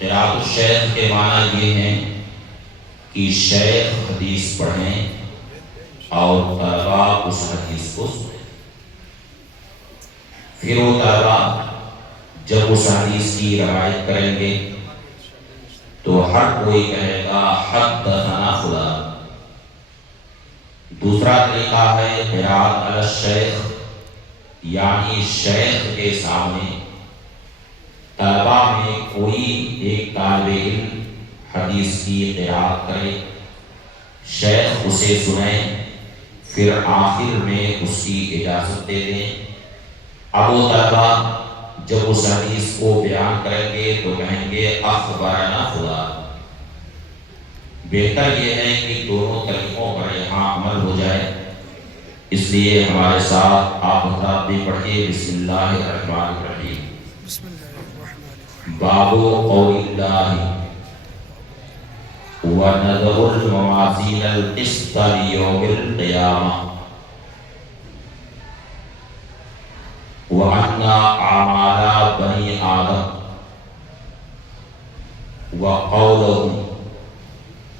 قراءت الشیخ کے معنی یہ ہیں کہ شیخ حدیث پڑھیں اور طلبا اس حدیث کو سنیں، پھر وہ طلبا جب اس حدیث کی روایت کریں گے تو ہر کوئی کہے گا حدثنا فلان۔ دوسرا طریقہ ہے قراءت علی الشیخ، یعنی شیخ کے سامنے طلبا میں کوئی ایک طالب علم حدیث کی قراءت کرے، شیخ اسے سنیں، پھر آخر میں اس کی اجازت دے دیں۔ اب وہ طلبا جب اس حدیث کو بیان کریں گے تو کہیں گے اخبرنا فلان۔ بہتر یہ ہے کہ دونوں طریقوں پر یہاں عمل ہو جائے، اس لیے ہمارے ساتھ آپ حضرات بھی پڑھیے بسم اللہ الرحمن الرحیم۔ باب قول اللہ وَنَضَعُ الْمَوَازِينَ الْقِسْطَ لِيَوْمِ الْقِيَامَةِ وَأَنَّ أَعْمَالَ بَنِي آدَمَ وَقَوْلَهُمْ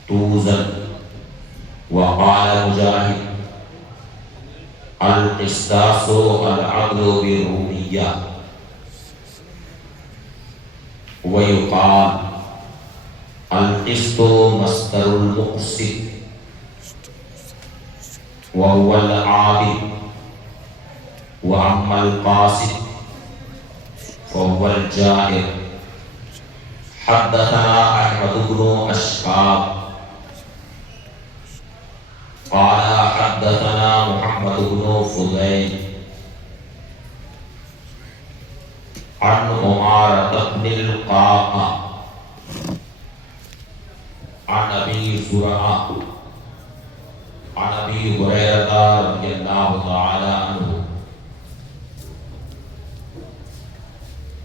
توزن۔ وقال مجاہد القسطاس العدل بالرومیہ، ویقال القسط مصدر المقسط وهو العادل، وأما القاسط فهو الجائر۔ حدثنا أحمد بن أشعاب قال حدثنا محمد بن فضيل عن عمارة بن القعقاع عن أبي زرعة عن أبي هريرة رضي الله تعالى عنه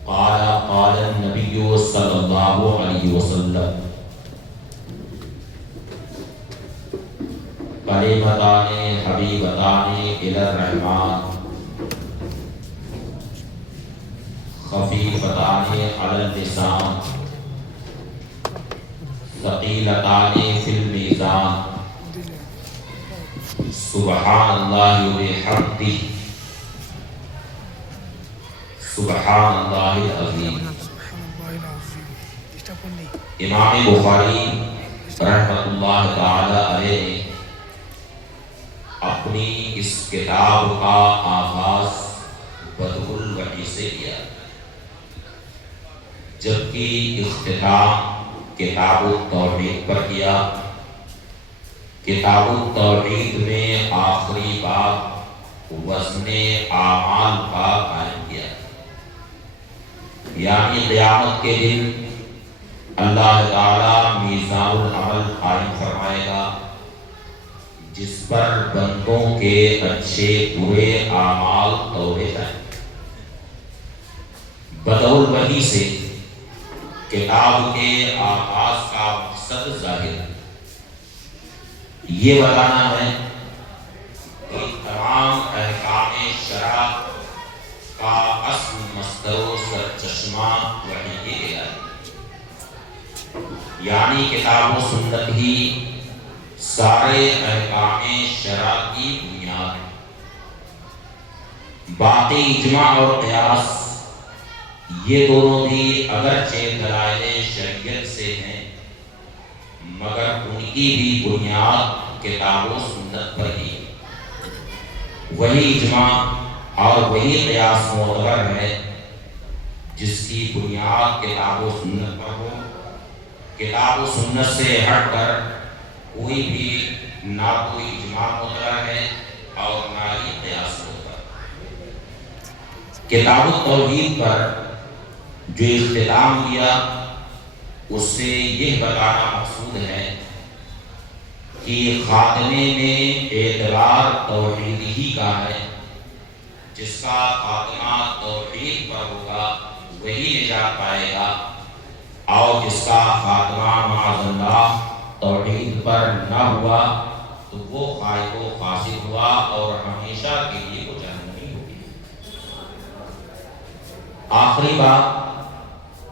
قال قال النبي صلى الله عليه وسلم کلمتان حبیبتان الی الرحمن خفیفتان علی اللسان ثقیلتان فی المیزان سبحان اللہ وبحمدہ سبحان اللہ العظیم۔ امام بخاری رحمۃ اللہ تعالی علیہ نے اپنی اس کتاب کا آغاز بدء الوحی سے کیا، جبکہ اختتام کتاب التوحید پر کیا۔ کتاب التوحید میں آخری باب وزن اعمال کا قائم کیا، یعنی قیامت کے دن اللہ تعالی میزان العمل قائم فرمائے گا، جس پر بندوں کے اچھے برے اعمال تولے جائیں۔ بدء الوحی سے کتاب کے آغاز کا مقصد ظاہر یہ بتانا ہے کہ تمام احکام شرع کا اصل مصدر و سرچشمہ وحی ہی ہے، یعنی کتاب و سنت ہی سارے احکام شرع کی بنیاد ہے۔ باقی اجماع اور قیاس یہ دونوں بھی اگرچہ دلائل شریعت سے ہیں، مگر ان کی بھی بنیاد کتاب و سنت پر ہی ہے۔ وہی اجماع اور وہی قیاس معتبر ہے جس کی بنیاد کتاب و سنت پر ہو۔ کتاب و سنت سے ہٹ کر کوئی بھی نہ کوئی اجماع معتبر ہے اور نہ ہی قیاس معتبر۔ کتاب التوحید پر جو اختتام کیا اس سے یہ بتانا مقصود ہے کہ خاتمے میں اعتبار توحید ہی کا ہے، جس کا خاتمہ توحید پر ہوگا وہی نجات پائے گا، اور جس کا خاتمہ معاذ اللہ توحید پر نہ ہوا تو وہ خائب و خاسر ہوا اور ہمیشہ کے لیے وہ جہنمی ہوگی۔ آخری بات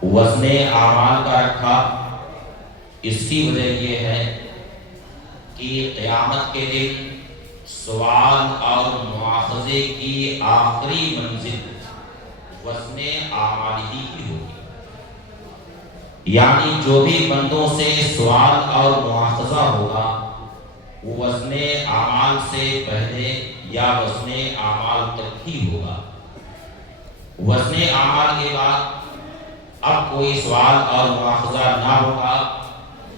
وزن اعمال کا رکھا، اس کی وجہ یہ ہے کہ قیامت کے دن سوال اور مواخذے کی آخری منزل وزن اعمال ہی کی ہوگی، یعنی جو بھی بندوں سے سوال اور مواخذہ ہوگا وہ وزن اعمال سے پہلے یا وزن اعمال تک ہی ہوگا۔ وزن اعمال کے بعد اب کوئی سوال اور مواخذہ نہ ہوگا،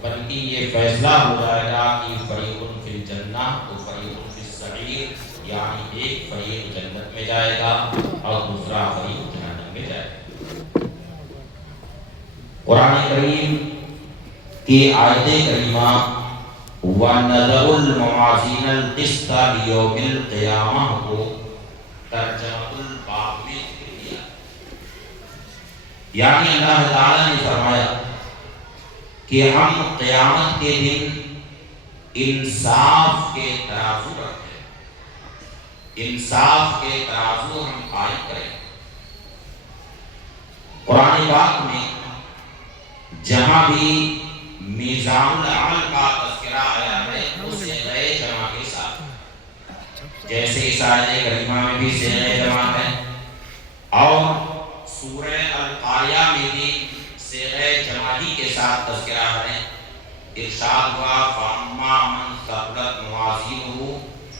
بلکہ یہ فیصلہ ہو جائے گا کہ فریق فی الجنہ و فریق فی السعیر، یعنی ایک فریق جنت میں جائے گا اور دوسرا فریق جہنم میں جائے گا۔ قرآن کریم کی آیت کریمہ وَنَضَعُ الْمَوَازِينَ الْقِسْطَ لِيَوْمِ الْقِیامَہ کو ترجمۃ الباب میں ذکر کیا، یعنی اللہ تعالیٰ نے فرمایا کہ ہم قیامت کے دن انصاف کے ترازو رکھتے ہیں، انصاف کے ترازو ہم قائم کریں۔ قرآن پاک میں جہاں بھی میزان العمل کا تذکرہ آیا ہے اس صیغہ جمع کے ساتھ، جیسے اس آیت کریمہ میں بھی صیغہ جمع ہے اور سورہ القاریہ میں بھی صیغہ جمع ہی کے ساتھ تذکرہ ہے۔ ارشاد ہوا فَأَمَّا مَنْ ثَقُلَتْ مَوَازِينُهُ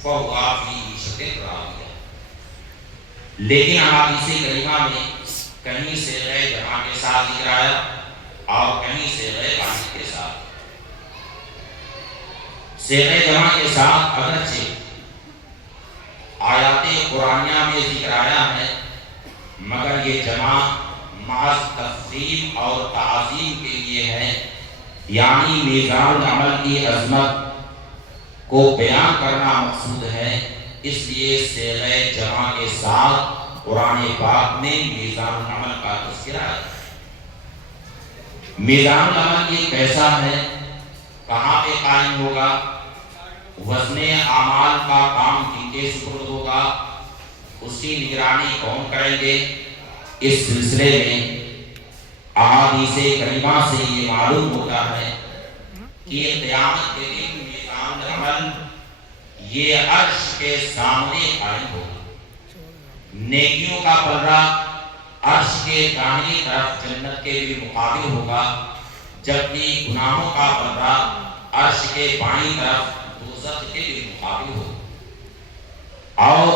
فَهُوَ فِي عِيشَةٍ رَاضِيَةٍ، لیکن احادیث کریمہ میں کہیں صیغہ جمع کے ساتھ ذکر آیا اور کہیں صیغہ واحد کے ساتھ۔ صیغہ جمع کے ساتھ اگرچہ آیات قرآنیہ میں ذکر آیا ہے، مگر یہ جمع محض تفخیم اور تعظیم کے لیے ہے، یعنی میزان العمل کی عظمت کو بیان کرنا مقصود ہے، اس لیے صیغہ جمع کے ساتھ قرآن پاک میں میزان العمل کا تذکرہ ہے۔ میزان العمل یہ کیسا ہے، کہاں پہ قائم ہوگا، وزن اعمال کا کام کن کے سپرد ہوگا، اس کی نگرانی کون کریں گے، اس سلسلے میں احادیث کریمہ سے یہ معلوم ہوتا ہے کہ قیامت کے دن میزان العمل یہ عرش کے سامنے قائم ہوگا۔ نیکیوں کا پلڑا عرش کے داہنی طرف جنت کے بالمقابل ہوگا، جبکہ گناہوں کا پلڑا عرش کے بائیں طرف دوزخ کے بالمقابل ہوگا۔ اور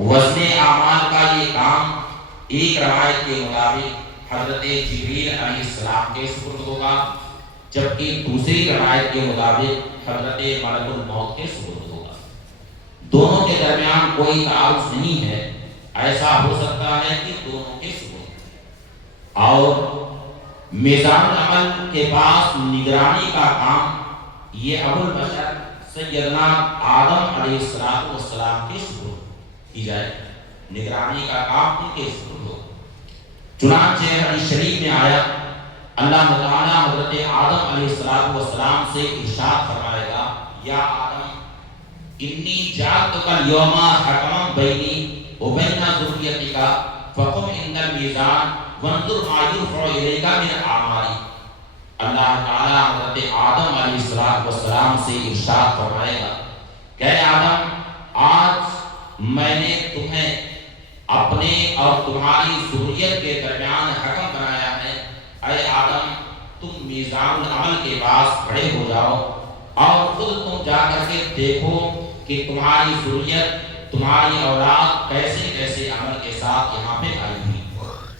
وزن اعمال کا یہ کام ایک روایت کے مطابق حضرت جبریل علیہ السلام کے سپرد ہوگا، جبکہ دوسری روایت کے مطابق حضرت ملک الموت کے سپرد ہوگا۔ دونوں کے درمیان کوئی تعارض نہیں ہے، ایسا ہو سکتا ہے کہ دونوں کے سپرد۔ اور میزان العمل کے پاس نگرانی کا کام یہ ابو البشر سیدنا آدم علیہ السلام کے سپرد کی جائے، نگرانی کا کام ان کے سپرد ہو۔ چنانچہ حدیث شریف میں آیا اللہ تعالیٰ حضرت آدم علیہ السلام سے ارشاد فرمائے گا یا آدم انی جعلتک اليوم حکما بینی وبین ذریتک فقم عند المیزان وانظر ما یرفع الیک من اعمالی۔ اللہ تعالیٰ حضرت آدم علیہ السلام سے ارشاد فرمائے گا کہ اے آدم آج میں نے تمہیں اپنے اور تمہاری ذریت کے درمیان حکم بنایا ہے، اے آدم تم میزان العمل کے پاس کھڑے ہو جاؤ اور خود تم جا کر کے دیکھو کہ تمہاری ذریت، تمہاری اولاد کیسے کیسے عمل کے ساتھ یہاں پہ آئی ہوئی۔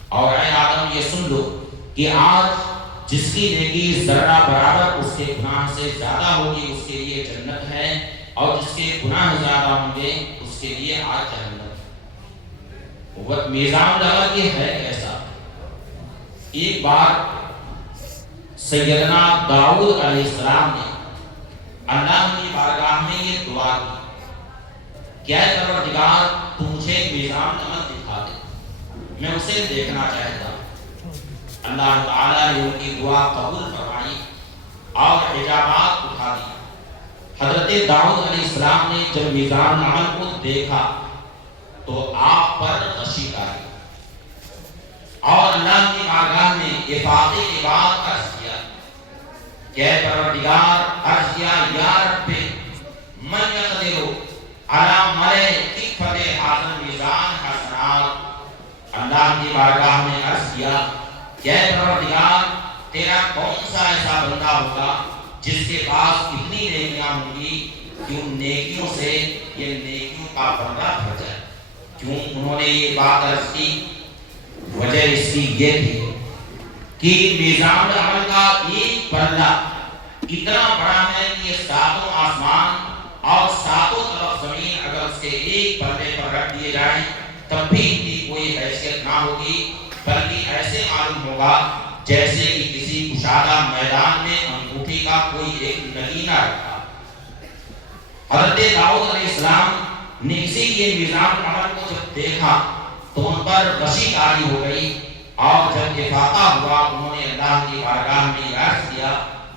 اور اے آدم یہ سن لو کہ آج جس کی نیکی ذرہ برابر اس کے گناہ سے زیادہ ہوگی اس کے لیے جنت ہے، اور جس کے گناہ زیادہ ہوں گے اس کے لیے آج جہنم۔ میزان العمل یہ ہے ایسا۔ ایک بار سیدنا داؤد علیہ السلام نے اللہ کی بارگاہ میں یہ دعا کی کہ اے پروردگار تو مجھے میزان العمل دکھا دے، میں اسے دیکھنا چاہتا ہوں۔ اللہ تعالیٰ نے ان کی دعا قبول فرمائی اور حجابات اٹھا دی۔ حضرت داؤد علیہ السلام نے جب میزان العمل کو دیکھا تو آپ پر غشی آئی اور اللہ کی بارگاہ میں افاقے کے بعد عرض کیا کہ پروردگار، عرض کیا یا رب من یقدر علی ملئ کفۃ ھذا المیزان حسنات، اللہ کی بارگاہ میں عرض کیا کہ پروردگار تیرا کون سا ایسا بندہ ہوگا جس کے پاس اتنی نیکیاں ہوں گی کہ ان نیکیوں سے یہ نیکیوں کا پردہ بھر جائے۔ کیوں انہوں نے یہ بات عرض کی؟ وجہ اس کی یہ تھی کہ میزان عمل کا ایک پردہ اتنا بڑا ہے کہ یہ ساتوں آسمان اور ساتوں طرف زمین اگر اس کے ایک پردے پر رکھ دیے جائیں تب بھی ان کی کوئی حیثیت نہ ہوگی، بلکہ ایسے معلوم ہوگا جیسے کہ کسی کشادہ میدان میں انگوٹھی کا کوئی ایک نگینہ رکھا۔ حضرت داؤد علیہ السلام نے اسی لیے میزان عمل کو جب دیکھا تو ان پر غشی طاری ہو گئی، اور جب افاقہ ہوا انہوں نے اللہ کی بارگاہ میں عرض کیا۔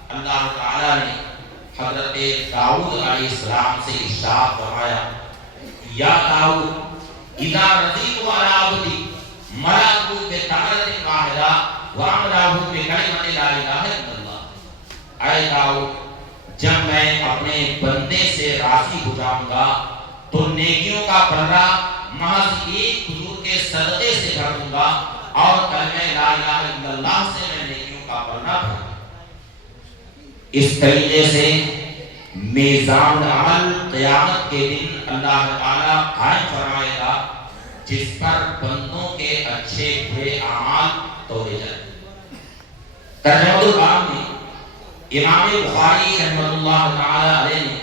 اللہ تعالیٰ نے حضرت داؤد علیہ السلام سے ارشاد فرمایا یا داؤد اذا رضیت علی عبدی ملأت بثمرۃ واحدہ واملأہ بکلمۃ لا الہ الا اللہ۔ اے داؤد، جب میں اپنے بندے سے راضی ہو جاؤں گا تو نیکیوں کا پردہ محض ایک حضور کے صدقے سے بھر دوں گا، اور کلمہ لا الہ الا اللہ سے میں نیکیوں کا پردہ بھر دوں گا۔ اس طریقے سے میزان عمل قیامت کے دن اللہ تعالیٰ قائم فرمائے گا، جس پر بندوں کے اچھے برے اعمال تولے جائیں۔ ترجمہ الباب میں امام بخاری رحمۃ اللہ تعالی علیہ نے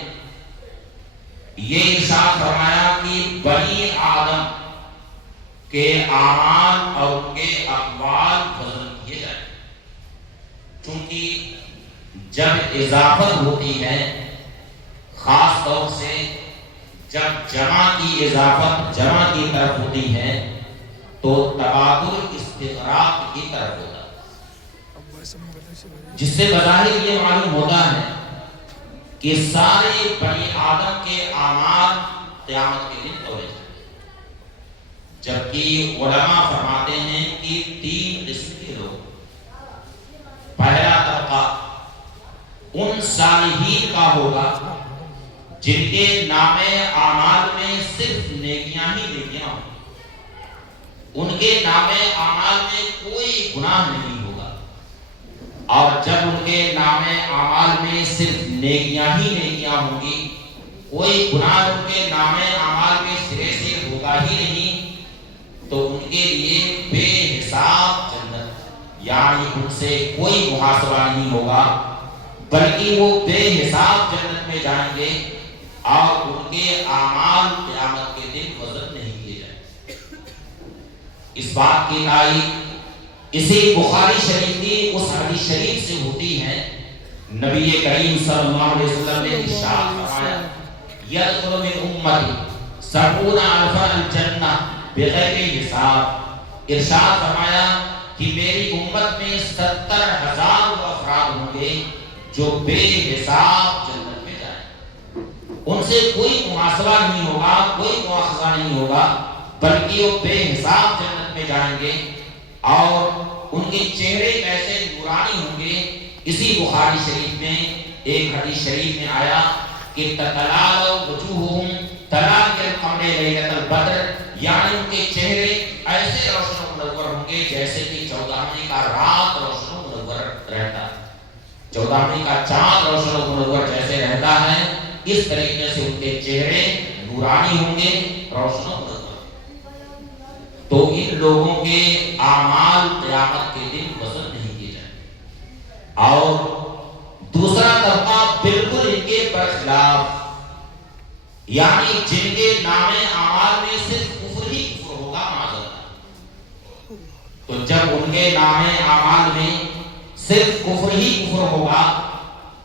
یہ ارشاد فرمایا کہ بنی آدم کے اعمال اور ان کے اقوال وزن کیے جائیں، چونکہ جب اضافت ہوتی ہے، خاص طور سے جب جمع کی اضافت جمع کی طرف ہوتی ہے تو تبادل استغراق کی طرف ہوتا ہے، جس سے بظاہر یہ معلوم ہوتا ہے کہ سارے بنی آدم کے اعمال قیامت کے دن تولے جائیں، جبکہ علماء فرماتے ہیں کہ تین قسم کے لوگ۔ پہلا طبقہ ان صالحین کا ہوگا جن کے نامے اعمال میں صرف نیکیاں ہی نیکیاں ہوں گی، ان کے نامے اعمال میں کوئی گناہ نہیں ہوگا، اور جب ان کے نامے اعمال میں صرف نیکیاں ہی نیکیاں ہوں گی، کوئی گناہ ان کے نامے اعمال میں سرے سے ہوگا ہی نہیں، تو ان کے لیے بے حساب جنت، یعنی ان سے کوئی محاسبہ نہیں ہوگا، بلکہ وہ بے حساب جنت میں جائیں گے، اور ان کے اعمال قیامت کے دن وزن نہیں کیے جائیں۔ اس بات کی تائید اسی بخاری شریف کی اس حدیث شریف سے ہوتی ہے، نبی کریم صلی اللہ علیہ وسلم نے ارشاد فرمایا یدخل من امتی 70,000 الجنہ بغیر حساب۔ ارشاد فرمایا کہ میری امت میں 70,000 افراد ہوں گے جو بے حساب جنت میں جائیں، ان سے کوئی محاسبہ نہیں ہوگا، کوئی مواخذہ نہیں ہوگا، بلکہ وہ بے حساب جنت میں جائیں گے، اور ان کے چہرے کیسے نورانی ہوں گے۔ اسی بخاری شریف میں ایک حدیث شریف میں آیا کہ تتلالو وجوہہم تلالی القمر لیلۃ البدر، یعنی ان کے چہرے ایسے روشن و منور ہوں گے جیسے کہ 14ویں کا رات روشن و منور رہتا ہے، 14ویں کا چاند روشن و منور جیسے رہتا ہے، اس طریقے سے ان کے چہرے نورانی ہوں گے، روشن و منور۔ تو ان لوگوں کے اعمال قیامت کے دن وزن نہیں کیے جائیں۔ اور دوسرا طبقہ بالکل ان کے برخلاف، یعنی جن کے نامے اعمال میں صرف کفر ہی کفر ہوگا، معذرت، تو جب ان کے نامے اعمال میں صرف کفر ہی کفر ہوگا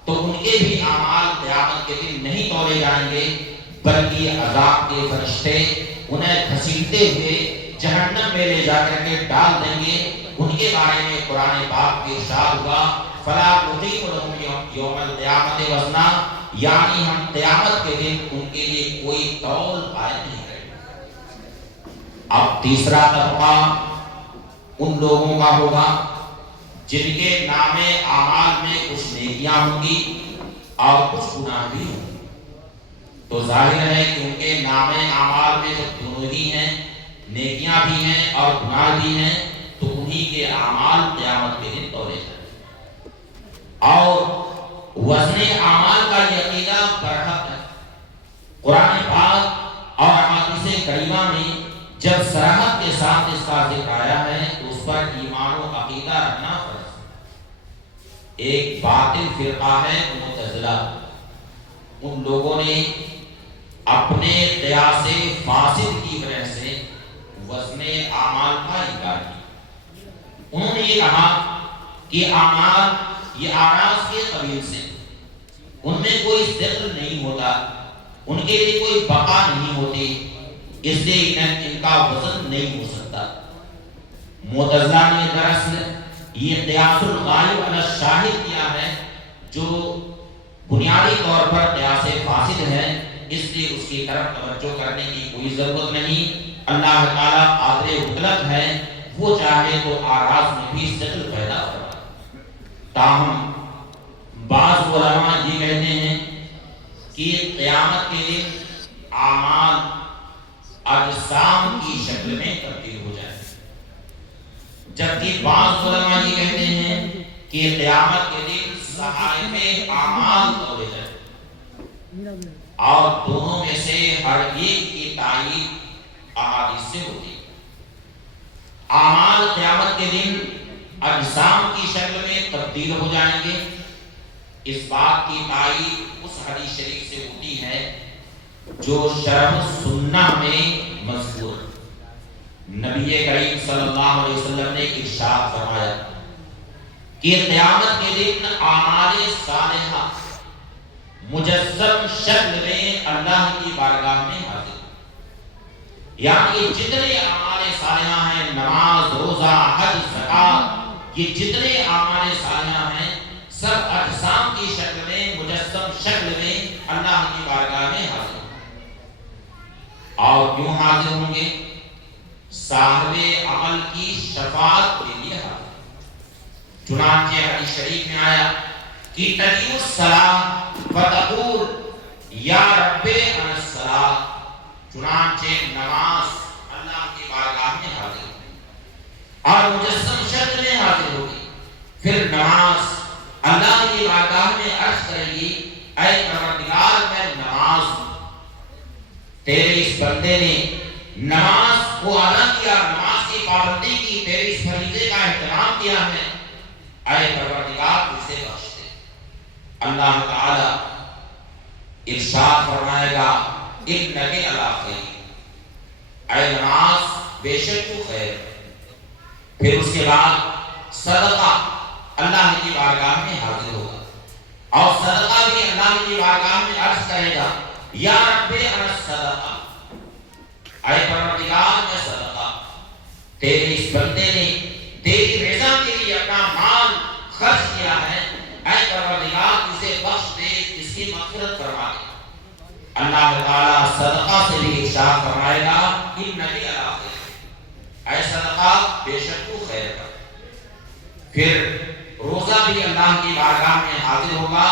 تو ان کے بھی اعمال قیامت کے دن نہیں تولے جائیں گے، بلکہ عذاب کے فرشتے انہیں گھسیٹتے ہوئے جہنم میں لے جا کر کے ڈال دیں گے۔ ان کے بارے میں قرآن پاک میں ارشاد ہوا فلا نقیم لهم یوم القیامت وزنا، یعنی ہم قیامت کے دن ان کے لیے کوئی تول قائم نہیں کریں گے۔ اب تیسرا طبقہ ان لوگوں کا ہوگا جن کے نام اعمال میں کچھ نیکیاں ہوں گی اور کچھ گناہ بھی ہوں گے۔ تو ظاہر ہے کہ ان کے نام اعمال میں جب دونوں ہی ہیں، نیکیاں بھی ہیں اور گناہ بھی ہیں، تو انہی کے اعمال قیامت کے دن تولے جائیں۔ اور وزن اعمال کا یہ عقیدہ برحق ہے۔ قرآن پاک اور احادیث کریمہ میں جب صراحت کے ساتھ اس کا ذکر آیا ہے تو اس پر ایمان و عقیدہ رکھنا فرض ہے۔ ایک باطل فرقہ ہے معتزلہ، ان لوگوں نے اپنے قیاس فاسد کی وجہ سے وزن اعمال کا انکار کیا۔ انہوں نے یہ کہا کہ اعمال یہ اعراض کے قبیل سے، ان میں کوئی ذکر نہیں ہوتا، ان کے لیے کوئی بقا نہیں ہوتی، اس لیے ان کا وزن نہیں ہو سکتا۔ معتزلہ نے دراصل یہ قیاس الغالب علی الشاہد کیا ہے، جو بنیادی طور پر قیاس فاسد ہے، اس لیے اس کی طرف توجہ کرنے کی کوئی ضرورت نہیں۔ اللہ تعالیٰ قادر مطلق ہے، وہ چاہے تو اعراض میں بھی ذکر پیدا کرے۔ تاہم بعض علماء یہ کہتے ہیں کہ قیامت کے دن اعمال اجسام کی شکل میں تبدیل ہو جائے، جبکہ بعض علماء یہ کہتے ہیں کہ قیامت کے دن صحائف اعمال تولے جائے، اور دونوں میں سے ہر ایک کی تائید احادیث سے ہوتی ہے۔ اعمال قیامت کے دن اجسام کی شکل میں تبدیل ہو جائیں گے، اس بات کی تائید اس حدیث شریف سے ہوتی ہے جو شرح السنہ میں مذکور۔ نبی کریم صلی اللہ علیہ وسلم نے ارشاد فرمایا کہ قیامت کے دن اعمال صالحہ مجسم شکل میں اللہ کی بارگاہ میں حاضر، یعنی جتنے اعمال صالحہ ہیں، نماز، روزہ، حج، زکوٰۃ، یہ جتنے اعمال صالحہ ہیں سب اجسام کی شکل میں، مجسم شکل میں اللہ کی بارگاہ میں حاضر ہوں۔ اور کیوں حاضر ہوں گے؟ صاحب عمل کی شفاعت کے لیے حاضر۔ چنانچہ حدیث شریف میں آیا کہ تجیء الصلاۃ فتقول یا رب انا الصلاۃ، چنانچہ نماز اللہ کی بارگاہ میں حاضر ہوگی اور مجسم شکل میں حاضر ہوگی۔ پھر نماز اللہ کی بارگاہ میں عرض کرے گی، اے پروردگار میں نماز ہوں، تیرے اس بندے نے نماز کو ادا کیا، نماز کی پابندی کی، تیرے اس فریضے کا اہتمام کیا ہے، اے پروردگار اسے بخش دے۔ اللہ تعالی ارشاد فرمائے گا انک علی خیر، اے نماز بے شک تو خیر۔ پھر اس کے بعد صدقہ اللہ کی بارگاہ میں حاضر ہوگا، اور صدقہ بھی اللہ کی بارگاہ میں عرض کرے گا یا رب انا الصدقہ، اے پروردگار میں صدقہ، تیرے اس بندے نے تیری رضا کے لیے اپنا مال خرچ کیا ہے، اے پروردگار اسے بخش دے، اس کی مغفرت فرما دے۔ اللہ تعالیٰ صدقہ سے بھی ارشاد فرمائے گا انک علی خیر، اے صدقہ بے شک تو خیر کر۔ پھر روزہ بھی اللہ کی بارگاہ میں حاضر ہوگا،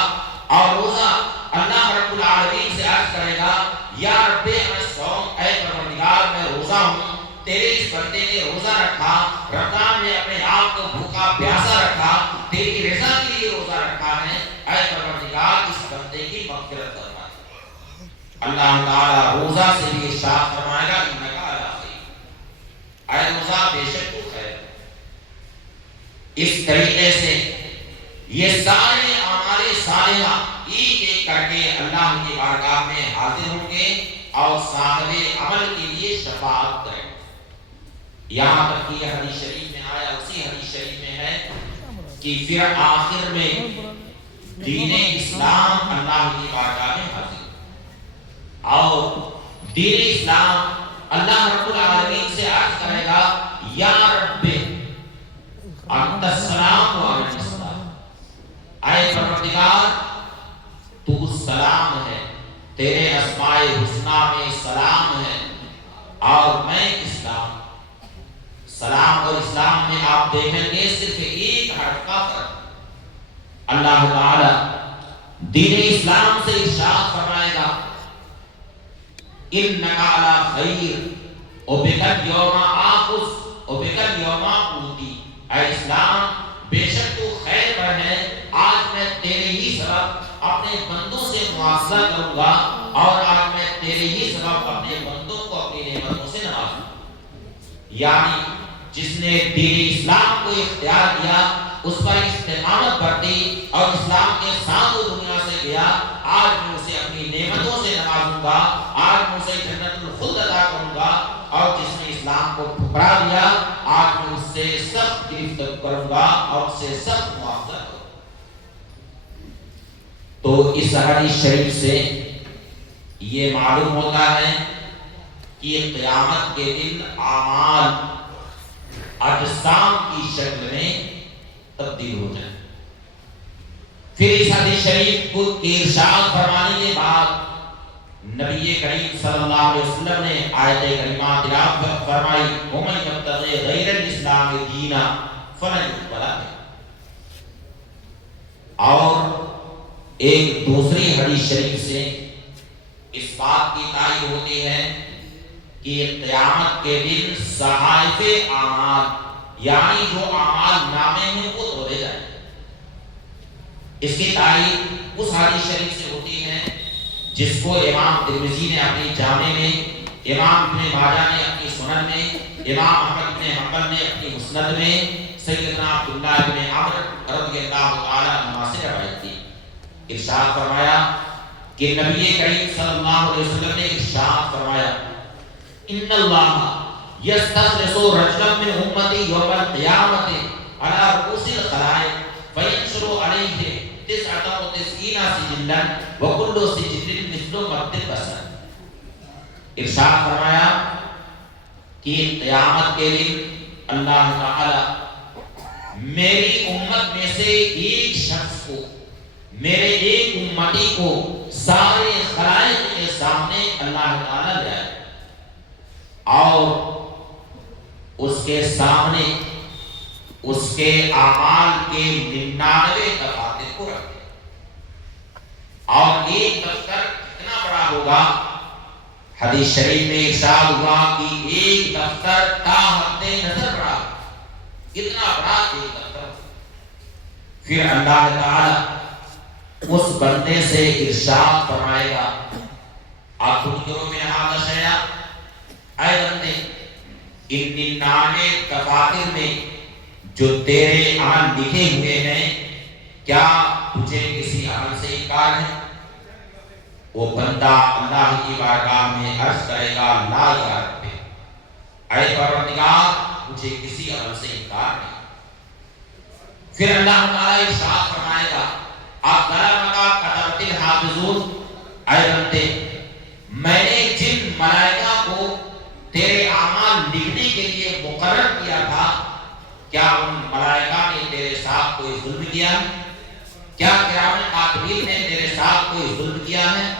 اور روزہ اللہ رب العالمین سے عرض کرے گا یا رب انا الصوم، اے پروردگار میں روزہ ہوں، تیرے اس بندے نے روزہ رکھا، رمضان میں اپنے آپ کو بھوکا پیاسا رکھا، تیری رضا کے لیے روزہ رکھا ہے، اے پروردگار اس بندے کی مغفرت فرما دے۔ اللہ تعالیٰ روزہ سے بھی ارشاد فرمائے گا انک علی خیر، اے روزہ بے شک تو خیر۔ اس طریقے سے یہ سارے اعمال صالحہ ایک ایک کر کے اللہ کی بارگاہ میں حاضر ہوں گے اور صاحب عمل کے لیے شفاعت کریں گے۔ یہاں تک کہ یہ حدیث شریف میں آیا، اسی حدیث شریف میں ہے کہ پھر آخر میں دین اسلام اللہ کی بارگاہ میں حاضر، اور دین اسلام اللہ رب العالمین سے عرض کرے گا یا رب انت السلام و منا السلام، اے پروردگار تو سلام ہے، تیرے اسماء الحسنی میں سلام ہے، اور میں اسلام۔ سلام اور اسلام میں آپ دیکھیں گے صرف ایک حرف حق کا فرق۔ اللہ تعالی دین اسلام سے ارشاد فرمائے گا انک علی خیر وبکل یوم آخذ وبکل یوم اوتی، اے اسلام بے شک تو خیر پر ہے، آج میں تیرے ہی سبب اپنے بندوں سے مواخذہ کروں گا اور آج میں تیرے ہی سبب اپنے بندوں کو اپنی نعمتوں سے نوازوں گا۔ یعنی جس نے دین اسلام کو اختیار کیا، اس پر استقامت برتی اور اسلام کے ساتھ وہ دنیا سے گیا، آج میں اسے اپنی نعمتوں سے نوازوں گا، آج میں اسے جنت الخلد عطا کروں گا، اور جس نے اسلام کو ٹھکرا دیا، آج میں اس سے سخت گرفت کروں گا اور اس سے سخت مواخذہ کروں گا۔ تو اس حدیث شریف سے یہ معلوم ہوتا ہے کہ قیامت کے دن اعمال اجسام کی شکل میں تبدیل ہو جائیں۔ پھر اس حدیث شریف کو ارشاد فرمانے کے بعد نبی کریم صلی اللہ علیہ وسلم نے آیت کریمہ تلاوت فرمائی وَمَن يَبْتَغِ غَيْرَ الْإِسْلَامِ دِينًا فَلَن يُقْبَلَ مِنْهُ۔ اور ایک دوسری حدیث شریف سے اس بات کی تائید ہوتی ہے کہ قیامت کے دن صحائف اعمال یعنی جو اعمال نامے میں وہ تولے جائیں۔ اس کی تائید اس حدیث شریف سے ہوتی ہے جس کو امام ترمذی نے اپنی جامع میں، امام ابن ماجہ نے اپنی سنن میں، امام احمد بن حنبل نے اپنی مسند میں، سیدنا عبداللہ بن عمرو رضی اللہ تعالی عنہ سے روایت کی۔ ارشاد فرمایا کہ نبی کریم صلی اللہ علیہ وسلم نے ارشاد فرمایا ان اللہ یستخلص رجلا من امتی یوم القیامت علی رؤوس الخلائق فینشر علیہ 99 سجلا وکل سجل مثل مد البصر۔ ارشاد فرمایا کہ قیامت کے دن اللہ تعالی میری امت میں سے ایک شخص کو، میرے ایک امتی کو سارے خلائق کے سامنے اللہ تعالی لے آئے اور اس کے سامنے اس کے اعمال کے 99 دفاتر کو رکھے، اور ایک دفتر کتنا بڑا ہوگا؟ حدیث شریف میں ارشاد ہوا کہ ایک دفتر تا حد نظر بڑا، اتنا بڑا ایک دفتر۔ پھر اللہ تعالی اس بندے سے ارشاد فرمائے گا آپ تنکروا من ھذا شیئا، اے بندے ان 99 دفاتر میں جو تیرے عمل لکھے ہوئے ہیں کیا تجھے کسی عمل سے انکار ہے؟ وہ بندہ اللہ کی بارگاہ میں عرض کرے گا لا یا رب، اے پروردگار مجھے کسی عمل سے انکار نہیں۔ پھر اللہ تعالی ارشاد فرمائے گا اَظَلَمَكَ كَتَبَتِ الْحَافِظُونَ، اے بندے میں نے جن ملائکہ کو تیرے اعمال لکھنے کے لیے مقرر کیا تھا، کیا ان ملائکہ نے تیرے ساتھ کوئی ظلم کیا ہے؟ کیا کرام کاتبین نے تیرے ساتھ کوئی ظلم کیا ہے؟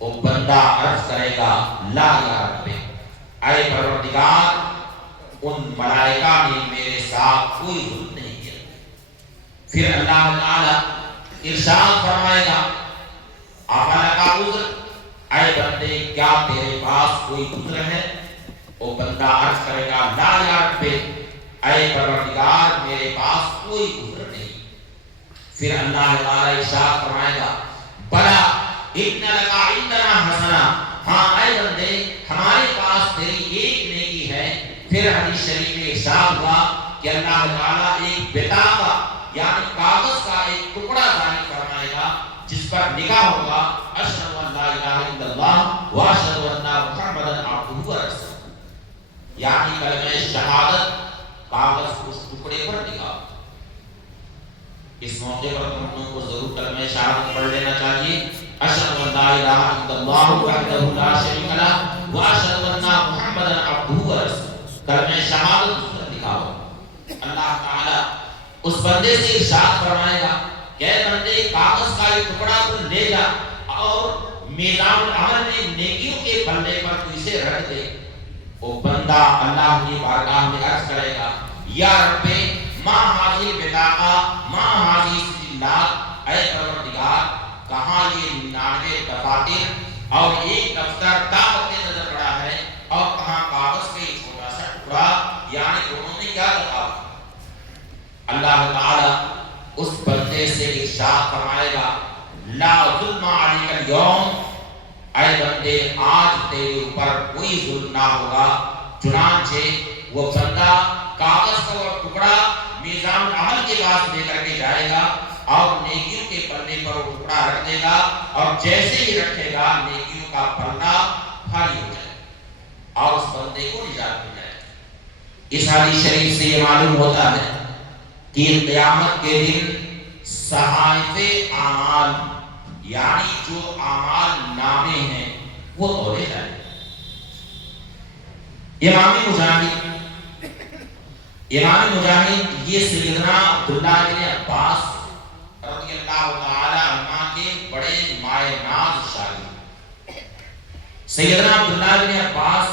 وہ بندہ عرض کرے گا لا یا رب، اے پروردگار ان ملائکہ نے میرے ساتھ کوئی ظلم نہیں کیا۔ پھر اللہ تعالی ارشاد فرمائے گا افلک عذر، اے بندے کیا تیرے پاس کوئی عذر ہے؟ وہ بندہ عرض کرے گا لا یا رب، اے پروردگار میرے پاس کوئی عذر نہیں۔ پھر اللہ تعالی ارشاد فرمائے گا بلا ان لک عندنا حسنہ، ہاں اے بندے ہمارے پاس تیری ایک نیکی ہے۔ پھر حدیث شریف میں ارشاد ہوا کہ اللہ تعالی ایک بطاقہ یعنی کاغذ کا ایک ٹکڑا جاری فرمائے گا جس پر لکھا ہوگا اشہد ان لا الہ الا اللہ واشہد ان محمدا عبدہ ورسولہ، یعنی کلمہ شہادت کاغذ اس ٹکڑے پر لکھا۔ اس موقع پر تم لوگوں کو ضرور کلمہ شہادت پڑھ لینا چاہیے، اشہد ان لا الہ الا اللہ وحدہ لا شریک لہ واشہد ان محمدا عبدہ ورسولہ، کلمہ شہادت اس پر لکھا ہوگا۔ اللہ تعالی اس بندے سے ارشاد فرمائے گا کہ اے بندے کاغذ کا یہ ٹکڑا تم لے جا اور میدان العمل میں نیکیوں کے پلے پر تو اسے رکھ دے۔ وہ بندہ اللہ کی بارگاہ میں عرض کرے گا یا رب ما حاضر بطاقہ ما حاضر سجلات، اے پروردگار کہاں یہ 99 دفاتر اور ایک دفتر طاقت کے نظر پڑا ہے، اور کہاں کاغذ کا ایک چھوٹا سا ٹکڑا، یعنی دونوں میں کیا تفاوت؟ اللہ تعالی اس بندے سے ارشاد فرمائے گا لا ظلم علیک اليوم، اے بندے آج تیرے اوپر کوئی ظلم نہ ہوگا۔ چنانچہ وہ بندہ کاغذ کا وہ ٹکڑا میزان عمل کے پاس لے کر کے جائے گا اور نیکیوں کے پلے پر وہ ٹکڑا رکھ دے گا، اور جیسے ہی رکھے گا نیکیوں کا پلہ بھاری ہو جائے گا اور اس بندے کو نجات مل جائے گا۔ اس حدیث شریف سے یہ معلوم ہوتا ہے کہ قیامت کے دن صحائف اعمال، یعنی جو اعمال نامے ہیں، وہ تولے جائیں گے۔ امام مجاہد یہ سیدنا عبداللہ بن عباس رضی اللہ تعالی عنہ کے بڑے مائے ناز شاگرد، سیدنا عبداللہ بن عباس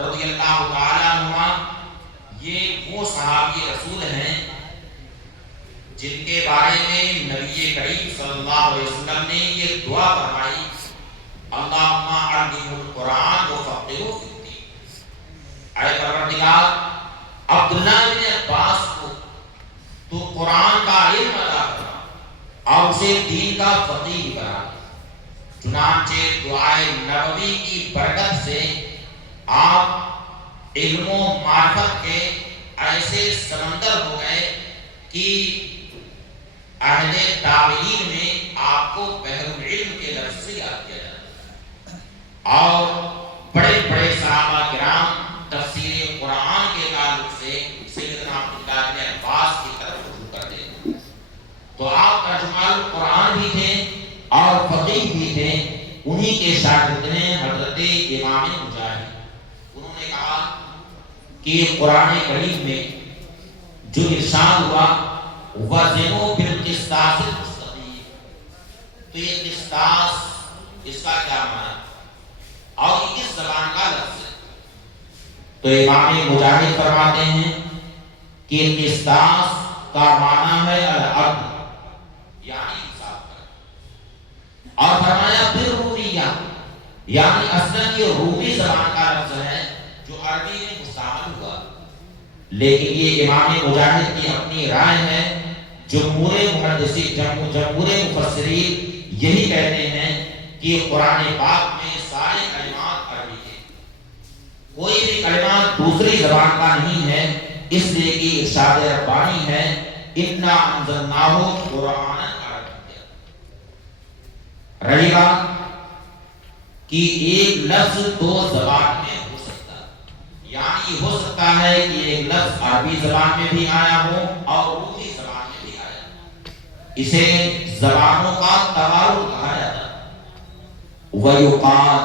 رضی اللہ تعالی عنہ یہ وہ صحابی رسول ہیں جن کے بارے میں نبی کریم صلی اللہ علیہ وسلم نے یہ دعا فرمائی اللہم علمہ القرآن وفقہہ فی الدین، اے پروردگار عبداللہ بن عباس کو تو قرآن کا علم عطا کرنا اور اسے دین کا فقیہ بنا۔ چنانچہ دعائے نبوی کی برکت سے آپ علم و معرفت کے ایسے سمندر ہو گئے کہ عہد تابعین میں آپ کو بحر العلم کے لفظ سے یاد کیا جاتا ہے، اور بڑے بڑے صحابہ کرام تفسیر قرآن کے تعلق سے سیدنا عبداللہ بن عباس کی طرف رجوع کرتے ہیں۔ تو آپ ترجمہ القرآن بھی تھے اور فقیہ بھی تھے۔ انہی کے شاگرد ہیں حضرت امام مجاہد۔ انہوں نے کہا کہ قرآن کریم میں جو ارشاد ہوا وَزِنُوا بِالْقِسْطَاسِ الْمُسْتَقِيمِ، تو یہ قسطاس اس کا کیا معنی اور یہ کس زبان کا لفظ ہے؟ تو امام مجاہد فرماتے ہیں کہ قسطاس کا معنی ہے العدل، یعنی انصاف کرنا، اور فرمایا بالرومیہ، یعنی اصلاً یہ رومی زبان کا لفظ ہے جو عربی میں مستعمل ہوا، لیکن یہ امام مجاہد کی اپنی رائے ہے۔ جمہور محدثین جمہور مفسرین یہی کہتے ہیں کہ قرآن پاک میں سارے کلمات عربی ہیں، کوئی بھی کلمات دوسری زبان کا نہیں ہے، اس لیے کہ ارشاد ربانی ہے اِنَّا أَنزَلْنَاهُ قُرْآنًا عَرَبِيًّا۔ رہی بات کہ ایک لفظ دو زبان میں ہو سکتا ہے، یعنی ہو سکتا ہے کہ ایک لفظ عربی زبان میں بھی آیا ہو اور رومی زبان میں بھی آیا ہو، اسے زبانوں کا توارث کہا جاتا ہے۔ وَيُقَالُ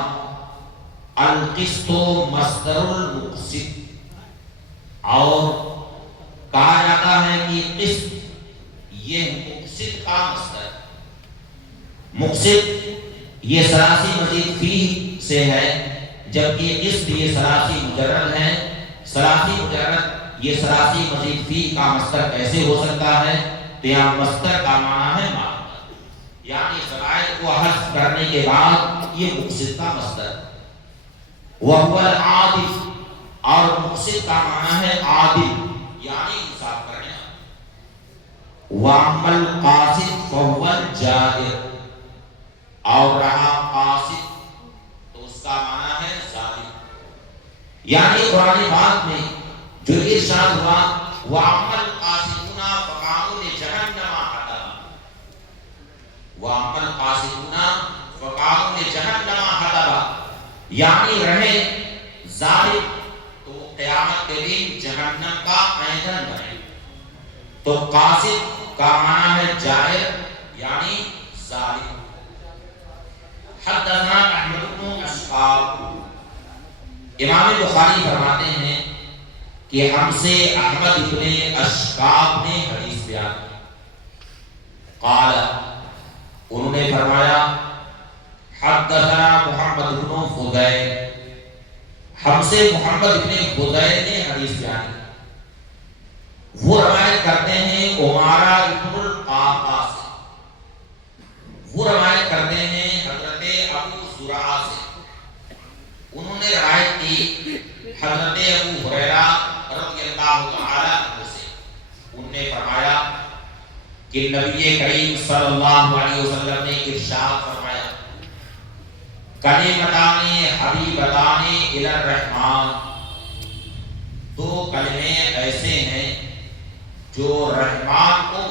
القسط مصدر المقسط، اور کہا جاتا ہے کہ قسط یہ مقسط کا مصدر، مقسط یہ ثلاثی مزید فی سے ہے، جبکہ قسط یہ ثلاثی مجرد ہے۔ ثلاثی مجرد یہ ثلاثی مزید فی کا مصدر کیسے ہو سکتا ہے؟ تو یہاں مصدر کا معنی ہے معلوم، یعنی زوائد کو حذف کرنے کے بعد یہ مقسط کا مصدر۔ وَهُوَ الْعَادِلُ، اور مقسط کا معنی ہے عادل، یعنی انصاف کرنے والا۔ وَأَمَّا الْقَاسِطُ فَهُوَ الْجَائِرُ، اور رہا قاسط تو اس کا معنی ہے ظالم، یعنی قرآن پاک میں جو ارشاد ہوا وَأَمَّا الْقَاسِطُونَ فَكَانُوا لِجَهَنَّمَ حَطَبًا، وَأَمَّا الْقَاسِطُونَ فَكَانُوا لِجَهَنَّمَ حَطَبًا، یعنی رہے ظالم تو قیامت کے دن جہنم کا ایندھن بنے۔ تو قاسط کا معنی ہے جائر، یعنی ظالم۔ حدثنا احمد بن اشقاق، امام بخاری فرماتے ہیں کہ ہم سے احمد بن اشقاق نے حدیث بیان کی، قال انہوں نے فرمایا حدثنا محمد بن فضیل، ہم سے محمد بن فضیل نے حدیث بیان کی، وہ روایت کرتے ہیں عمارہ ابن القعقاع سے، وہ روایت کرتے ہیں حضرت ابو زرعہ سے، انہوں نے روایت کی حضرت ابو ہریرہ رضی اللہ تعالی عنہ سے، انہوں نے فرمایا کہ نبی کریم صلی اللہ علیہ وسلم نے ارشاد فرمایا کلمتان حبیبتان الی الرحمن، دو کلمے ایسے ہیں جو رحمان کو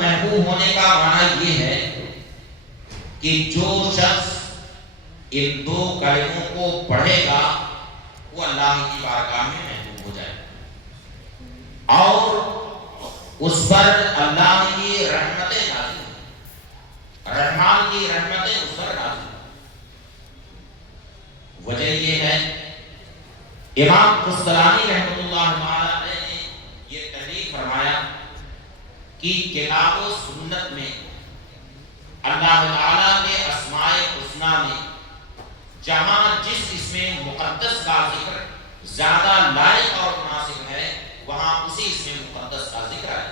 محبوب ہونے کا معنی یہ ہے کہ جو شخص ان دو کلموں کو پڑھے گا وہ اللہ کی بارگاہ میں محبوب ہو جائے اور اس پر اللہ کی رحمتیں نازل ہوں، رحمان کی رحمتیں اس پر نازل ہوں۔ وجہ یہ ہے امام قسطلانی رحمۃ اللہ علیہ نے یہ تحریک فرمایا کہ کتاب و سنت میں اللہ تعالیٰ کے اسماء الحسنی میں جہاں جس اسم مقدس کا ذکر زیادہ لائق اور مناسب ہے وہاں اسی اسم مقدس کا ذکر ہے۔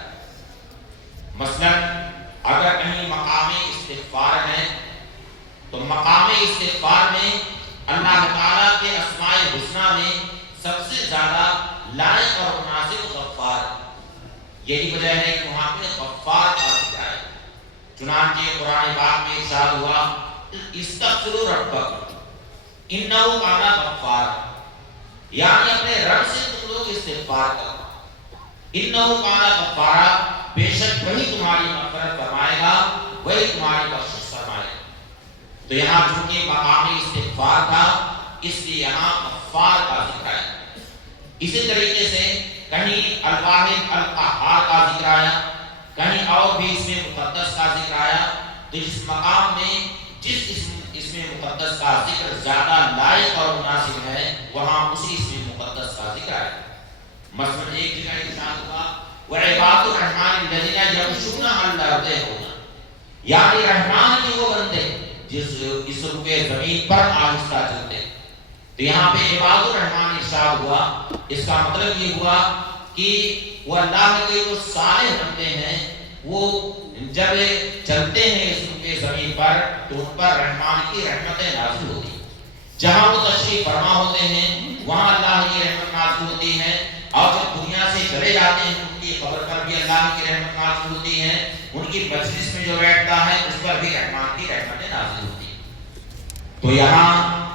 مثلا اگر کہیں مقام استغفار ہے تو مقام استغفار میں اللہ تعالیٰ کے اسماء الحسنی میں سب سے زیادہ لائق اور مناسب غفار، یہی وجہ ہے کہ وہاں پہ غفار کا ذکر ہے۔ چنانچہ قرآن پاک میں ارشاد ہوا استغفروا ربکم انہ کان غفارا، یعنی اپنے رب سے تم لوگ استغفار کرو، انہ کان غفارا، بے شک وہی تمہاری مغفرت فرمائے گا، وہی تمہاری بخشش فرمائے گا۔ تو یہاں چونکہ مقام استغفار تھا اس لیے یہاں غفار کا ذکر ہے۔ اسی طریقے سے کہیں الواحد القہار کا ذکر آیا، کہیں اور بھی اسم مقدس کا ذکر آیا، تو جس مقام میں جس اسم مقدس کا ذکر زیادہ لائق اور مناسب ہے وہاں اسی اسم مقدس کا ذکر ہے۔ مثلا ایک جگہ ارشاد ہوا وعباد الرحمن الذین یمشون علی الارض ہونا، یعنی رحمان کے وہ بندے جس اس روئے زمین پر آہستہ چلتے، تو یہاں پہ عباد الرحمن ارشاد ہوا، اس کا مطلب یہ ہوا کہ وہ اللہ کے جو صالح بندے ہیں وہ جب چلتے ہیں اس روئے زمین پر تو ان پر رحمان کی رحمتیں نازل ہوتی، جہاں وہ تشریف فرما ہوتے ہیں وہاں اللہ کی رحمت نازل ہوتی ہے، اور جب دنیا سے چلے جاتے ہیں ان کی قبر پر بھی اللہ کی رحمت نازل ہوتی ہے، ان کی مجلس میں جو بیٹھتا ہے اس پر بھی رحمان کی رحمتیں نازل ہوتی ہیں۔ تو یہاں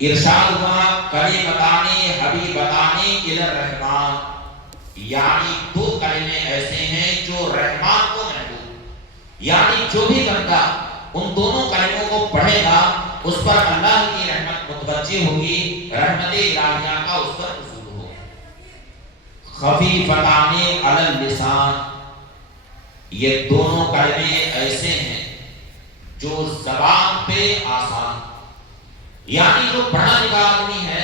ارشاد ہوا کلمتان حبیبتان الی الرحمن، یعنی دو کلمے ایسے ہیں جو رحمان کو محبوب، یعنی جو بھی بندہ ان دونوں کلموں کو پڑھے گا اس پر اللہ کی رحمت متوجہ ہوگی، رحمت الہیہ کا اس پر نزول ہوگا۔ خفیفتان علی اللسان، یہ دونوں کلمے ایسے ہیں جو زبان پہ آسان، یعنی جو پڑھا لکھا آدمی ہے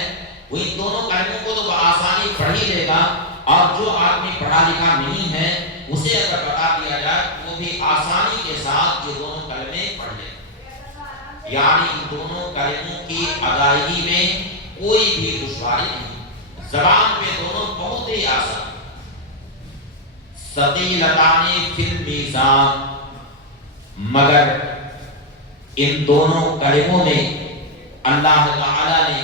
وہ ان دونوں کلموں کو تو بآسانی پڑھ ہی لے گا، اور جو آدمی پڑھا لکھا نہیں ہے اسے اگر بتا دیا جائے وہ بھی آسانی کے ساتھ یہ دونوں کلمے پڑھ لے گا، یعنی ان دونوں کلموں کی ادائیگی میں کوئی بھی دشواری نہیں، زبان پہ دونوں بہت ہی آسان۔ ثقیلتان فی المیزان، مگر ان دونوں کلموں میں اللہ تعالیٰ نے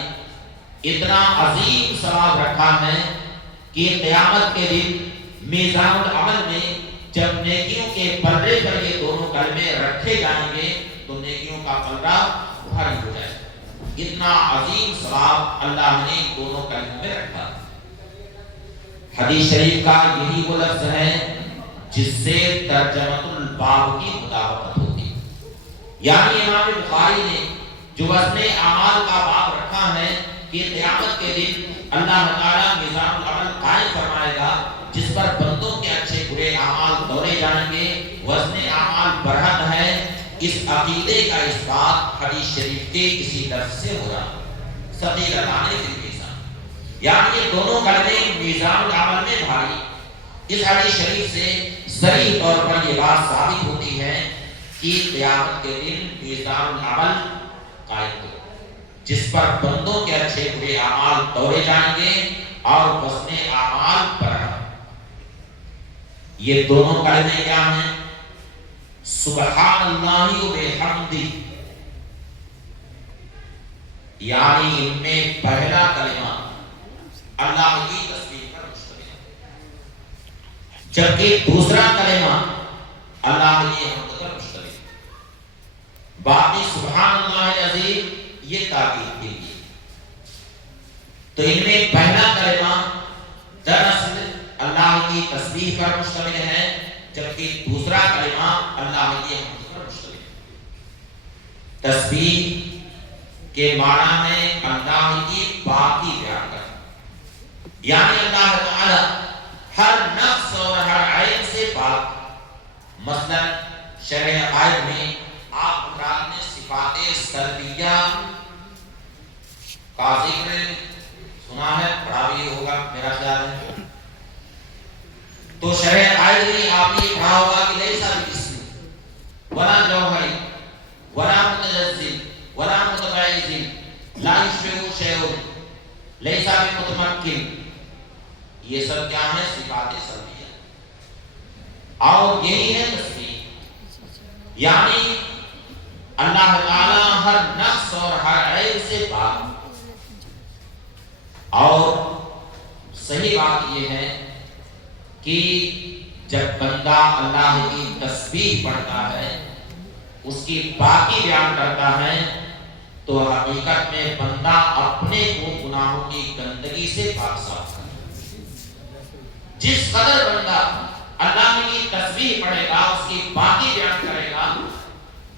اتنا عظیم ثواب رکھا ہے کہ قیامت کے دن میزان العمل میں جب نیکیوں کے پلڑے پر یہ دونوں کلمے رکھے جائیں گے تو نیکیوں کا پلڑا بھاری ہو جائے گا، اتنا عظیم ثواب اللہ نے دونوں کلموں میں رکھا۔ حدیث شریف کا یہی وہ لفظ ہے جس سے ترجمۃ الباب کی مطابقت ہوتی، یعنی امام بخاری نے جو وزن اعمال کا باب رکھا ہے کہ قیامت کے دن اللہ تعالیٰ میزان العمل قائم فرمائے گا جس پر بندوں کے اچھے برے اعمال دورے جائیں گے، وزن اعمال برحق ہے، اس عقیدے کا اثبات حدیث شریف کے اسی لفظ سے ہو رہا ہے، ثقیلتان فی المیزان، یعنی یہ دونوں کلمے میزان العمل میں بھاری۔ اس حدیث شریف سے صریح طور پر یہ بات ثابت ہوتی ہے کہ قیامت کے دن میزان العمل قائم ہو، جس پر بندوں کے اچھے برے اعمال تولے جائیں گے اور وزن اعمال پر یہ دونوں کلمے کیا ہیں؟ سبحان اللہ و بحمدہ، یعنی ان میں پہلا کلمہ اللہ کی تسبیح پر مشتمل ہے، جبکہ دوسرا کلمہ اللہ کی حمد پر مشتمل ہے۔ باقی سبحان اللہ العظیم یہ تاکید کے لیے، تو ان میں پہلا کلمہ دراصل اللہ کی تسبیح پر مشتمل ہے، جبکہ دوسرا کلمہ اللہ کی حمد پر مشتمل ہے۔ تسبیح کے معنی ہے اللہ کی پاکی بیان کرنا، یعنی اللہ تعالی ہر نفس اور ہر عیب سے پاک۔ مثلا شرح عقائد میں آپ حضرات نے صفات سلبیہ کا ذکر سنا ہے، پڑھا بھی ہوگا میرا خیال ہے۔ تو شرح عقائد میں آپ نے پڑھا ہوگا کہ لیسا بجسم ولا جوہری ولا متجزم ولا متبعز لا یشبہ شیء لیسا بمتمکن، یہ سب کیا ہے؟ صفات سلبیہ۔ اور یہی ہے تسبیح، یعنی اللہ تعالی ہر نقص اور ہر عیب سے پاک۔ اور صحیح بات یہ ہے کہ جب بندہ اللہ کی تسبیح پڑھتا ہے، اس کی پاکی بیان کرتا ہے، تو حقیقت میں بندہ اپنے کو گناہوں کی گندگی سے پاک صاف کرتا ہے۔ جس قدر بندہ اللہ کی تسبیح پڑھے گا، اس کی پاکی بیان کرے گا،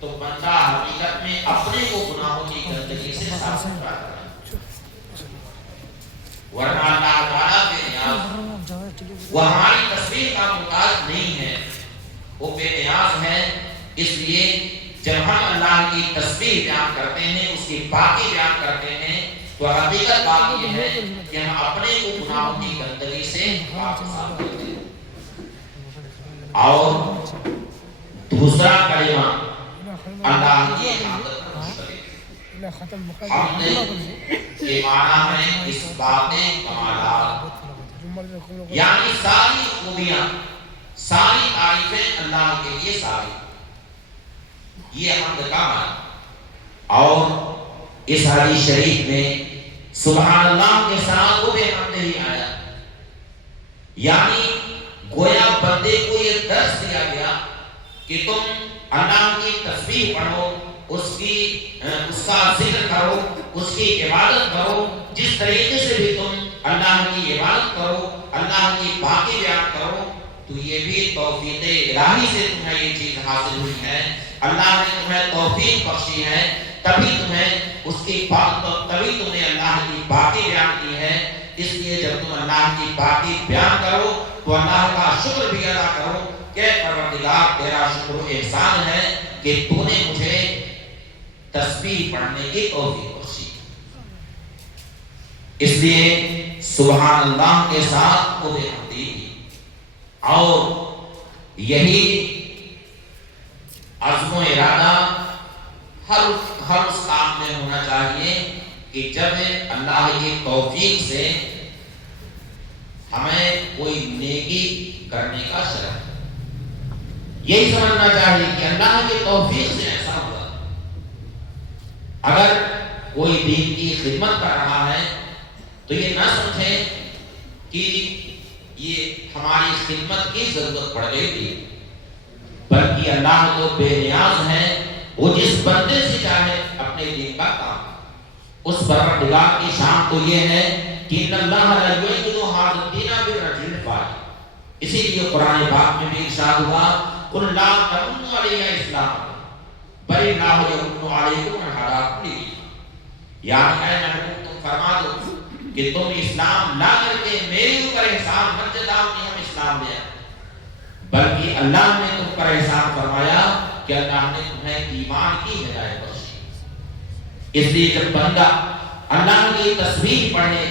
تو بندہ حقیقت میں اپنے کو گناہوں کی گندگی سے صاف کرتا ہے۔ ورنہ اللہ تعالیٰ بے نیاز، وہ ہماری تسبیح کا محتاج نہیں ہے، وہ بے نیاز ہے۔ اس لیے جب ہم اللہ کی تسبیح بیان کرتے ہیں، اس کی پاکی بیان کرتے ہیں، تو حقیقت بات یہ ہے کہ ہم اپنے کو گناہوں کی گندگی سے پاک صاف کرتے ہیں۔ اور دوسرا کلمہ اللہ کی حمد پر مشتمل ہے۔ حمد کے معنی ہے اثبات کمالات، یعنی ساری خوبیاں، ساری تعریفیں اللہ کے لیے ساری، یہ حمد کا معنی۔ اور اس حدیث شریف میں سبحان اللہ کے ساتھ وہ بے حمد ہی آیا، یعنی گویا بندے کو یہ درس دیا گیا کہ تم اللہ کی تسبیح پڑھو، اس کا ذکر کرو، اس کی عبادت کرو، جس طریقے سے بھی تم اللہ کی عبادت کرو، اللہ کی پاکی بیان کرو، تو یہ بھی توفیق الہی سے تمہیں یہ چیز حاصل ہوئی ہے۔ اللہ نے تمہیں توفیق بخشی ہے، تبھی تمہیں اس کی تبھی تمہیں اللہ کی پاکی بیان کی ہے۔ اس لیے جب تم اللہ کی پاکی بیان کرو تو اللہ کا شکر بھی ادا کرو کہ پروردگار تیرا شکر و احسان ہے کہ تو نے مجھے تسبیح پڑھنے کی توفیق بخشی۔ اس لیے سبحان اللہ کے ساتھ وہ بے حمدی تھی، اور یہی عزم و ارادہ ہر اس کام میں ہونا چاہیے کہ جب اللہ کی توفیق سے ہمیں کوئی نیکی کرنے کا شرط، یہی سمجھنا چاہیے کہ اللہ کی توفیق سے ایسا ہوا۔ اگر کوئی دین کی خدمت کر رہا ہے تو یہ نہ سمجھے کہ یہ ہماری خدمت کی ضرورت پڑ گئی تھی، بلکہ اللہ تو بے نیاز ہے، وہ جس بندے سے چاہے اپنے دین کا کام۔ اس پروردگار کی شان تو یہ ہے کہ ان اللہ لا یؤید ھذا الدین بالرجل الفاجر۔ اسی لیے قرآن پاک میں بھی ارشاد ہوا قل لا تمنوا علی اسلام بل اللہ یمن علیکم ان ہداکم للایمان، یعنی اے محبوب تم فرما دو کہ تم اسلام لا کر کے میرے اوپر احسان مت جتاؤ کہ ہم اسلام لے آئے، بلکہ اللہ نے تم پر احسان فرمایا کہ اللہ نے تمہیں ایمان کی ہدایت بخشی۔ اس لیے جب بندہ اللہ کی تسبیح پڑھے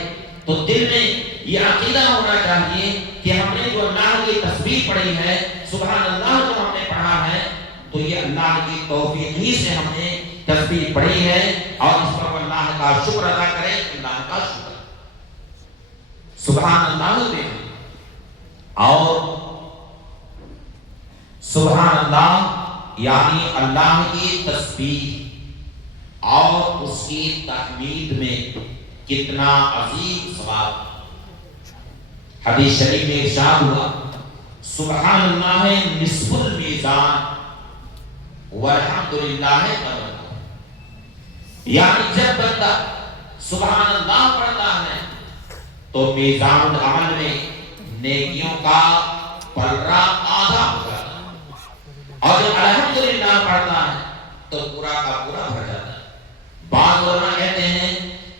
تو دل میں یہ عقیدہ ہونا چاہیے کہ ہم نے جو اللہ کی تسبیح پڑھی ہے، سبحان اللہ جو ہم نے پڑھا ہے، تو یہ اللہ کی توفیق ہی سے ہم نے تسبیح پڑھی ہے اور اس پر اللہ کا شکر ادا کرے، اللہ کا شکر، سبحان اللہ دے، اور سبحان اللہ یعنی اللہ کی تسبیح اور اس کی تحمید میں کتنا عظیم ثواب۔ حدیث شریف میں ارشاد ہوا سبحان اللہ نصف المیزان والحمدللہ نصف، یعنی جب بندہ سبحان اللہ پڑھتا ہے تو میزان العمل میں نیکیوں کا پلڑا آدھا ہو جاتا ہے، اور جب الحمدللہ پڑھتا ہے تو پورا کا پورا بھر جاتا ہے۔ بعض علماء کہتے ہیں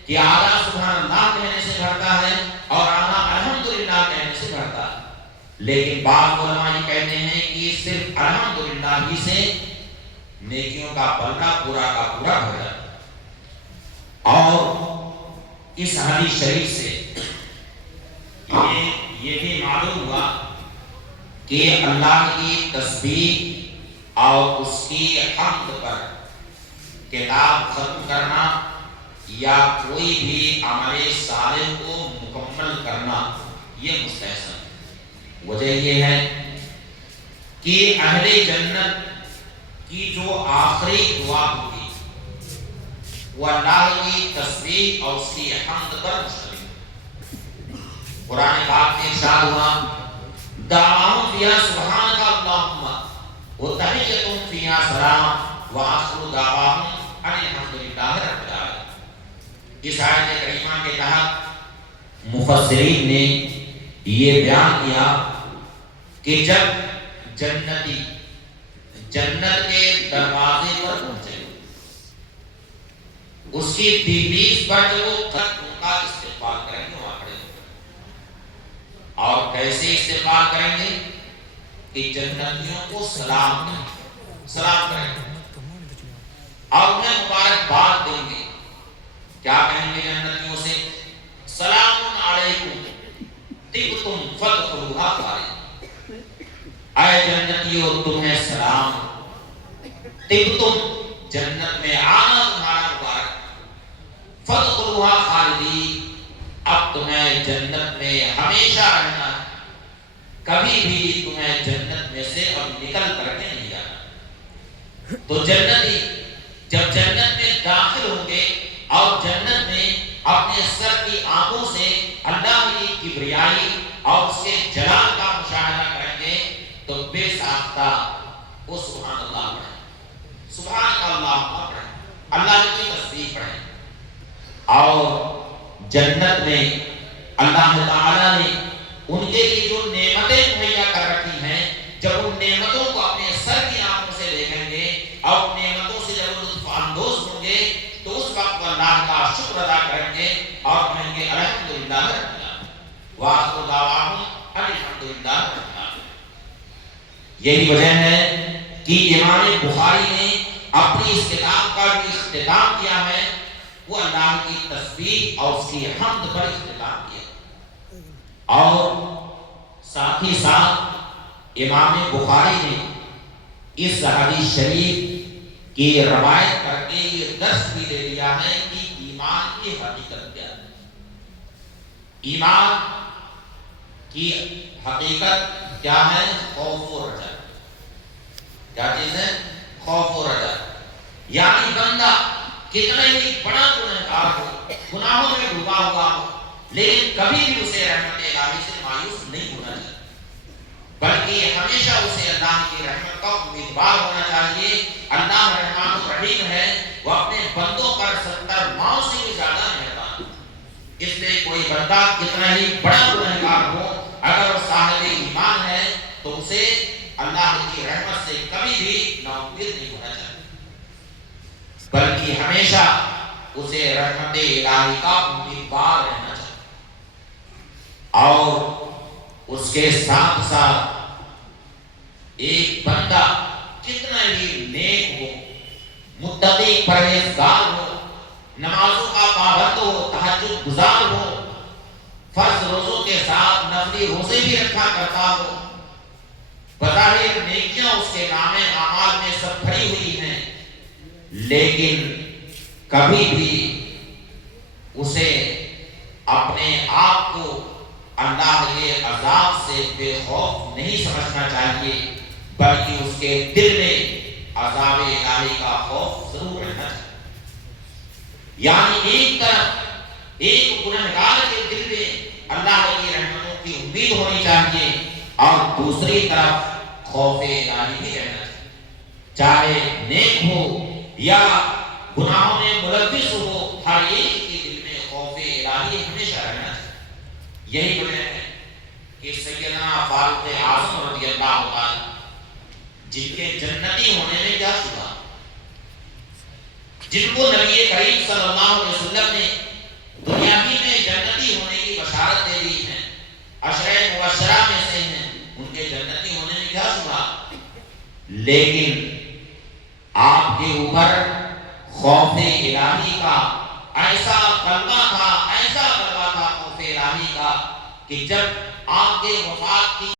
کہ آدھا سبحان اللہ کہنے سے بھرتا ہے اور آدھا الحمدللہ کہنے سے بھرتا ہے، لیکن بعض علماء یہ کہتے ہیں کہ صرف الحمدللہ ہی سے نیکیوں کا پلڑا پورا کا پورا بھر جاتا ہے۔ اور اس حدیث شریف سے یہ بھی معلوم ہوا کہ اللہ کی تسبیح اور اس کی حمد پر کتاب ختم کرنا یا کوئی بھی عمل صالح کو مکمل کرنا یہ مستحسن۔ وجہ یہ ہے کہ اہل جنت کی جو آخری دعا ہوگی وہ اللہ کی تسبیح اور اس کی حمد پر مشتمل۔ قرآن پاک میں ارشاد ہوا دعواہم فیہا سبحانک اللہم وتحیتہم فیہا سلام وآخر دعواہم ان الحمدللہ رب العالمین۔ اس آیت کریمہ کے تحت مفسرین نے یہ بیان کیا کہ جب جنتی جنت کے دروازے پر پہنچے، اس کی دہلیز پر جو ان کا استقبال کریں گے وہاں کھڑے اور کیسے استقبال کریں گے کہ جنتیوں کو سلام کریں گے اور انہیں مبارکباد دیں گے۔ کیا کہیں گے جنتیوں سے؟ سلام علیکم طبتم فادخلوہا خالدین، اے جنتیوں تمہیں سلام، طبتم جنت میں آنا تمہارا مبارک، فادخلوہا خالدین اب تمہیں جنت میں ہمیشہ رہنا ہے، کبھی بھی تمہیں جنت میں سے اب نکل کر کے نہیں جانا۔ تو جنتی جب جنت میں داخل ہوں گے اور جنت میں اپنے سر کی آنکھوں سے اللہ کی کبریائی اور اس کے جلال کا مشاہدہ کریں گے تو بے ساختہ وہ سبحان اللہ پڑھیں، سبحان اللہ پڑھیں، اللہ کی تسبیح پڑھیں۔ اور جنت میں اللہ تعالیٰ نے ان کے لیے جو نعمتیں مہیا کر رکھی ہیں، جب ان نعمتوں کو اپنے سر کی آنکھوں سے دیکھیں گے اور نعمتوں سے جب لطف اندوز ہوں گے تو اس وقت اللہ کا شکر ادا کریں گے اور کہیں گے الحمدللہ رب العالمین وآخر دعواہم ان الحمدللہ رب العالمین۔ یہی وجہ ہے کہ امام بخاری نے اپنی اس کتاب کا جو اختتام کیا ہے وہ اللہ کی تسبیح اور اس کی حمد پر اختتام کیا، اور ساتھ ہی ساتھ امام بخاری نے اس حدیث شریف کی روایت کر کے یہ درس بھی دے دیا ہے کہ ایمان کی حقیقت کیا ہے۔ ایمان کی حقیقت کیا ہے؟ خوف و رجا۔ کیا چیز ہے؟ خوف و رجا، یعنی بندہ کتنا ہی بڑا گنہگار ہو، گناہوں میں ڈوبا ہوا ہو، لیکن کبھی بھی اسے رحمت الہی سے مایوس نہیں ہونا چاہیے، بلکہ ہمیشہ اسے اللہ کی رحمت کا امیدوار ہونا چاہیے۔ اللہ رحمان الرحیم ہے، وہ اپنے بندوں پر 70 ماؤں سے بھی زیادہ مہربان، اس لیے کوئی بندہ کتنا ہی بڑا گنہگار ہو اگر وہ صاحب ایمان ہے تو اسے اللہ کی رحمت سے کبھی بھی نا امید نہیں ہونا چاہیے، بلکہ ہمیشہ اسے رحمت الہی کا امیدوار رہنا چاہیے۔ اور اس کے ساتھ ساتھ ایک بندہ کتنا ہی نیک ہو، متقی پرہیزگار ہو، نمازوں کا پابند ہو، تہجد گزار ہو، فرض روزوں کے ساتھ نفلی روزے بھی رکھا کرتا ہو، بظاہر نیکیاں اس کے نام اعمال میں سب بھری ہوئی ہیں، لیکن کبھی بھی اسے اپنے آپ کو اللہ کے عذاب سے بے خوف نہیں سمجھنا چاہیے، بلکہ اس کے دل میں عذاب الہی کا خوف ضرور رہنا چاہیے۔ یعنی ایک طرف ایک گنہگار کے دل میں اللہ کی رحمتوں کی امید ہونی چاہیے، اور دوسری طرف خوف الہی بھی رہنا چاہیے، چاہے نیک ہو یا گناہوں میں ملوث ہو، ہر ایک کے دل میں خوف الہی ہمیشہ رہنا چاہیے۔ یہی وجہ ہے کہ سیدنا فاروق اعظم رضی اللہ عنہ، جن کے جنتی ہونے میں کیا شبہ، جن کو نبی کریم صلی اللہ علیہ وسلم نے دنیا ہی میں جنتی ہونے کی بشارت دے دی ہے، عشرہ مبشرہ میں سے ہیں، ان کے جنتی ہونے میں کیا شبہ، لیکن آپ کے اوپر خوف الہی کا ایسا غلبہ تھا، ایسا غلبہ تھا خوف الہی کا، کہ جب آپ کے وفات کی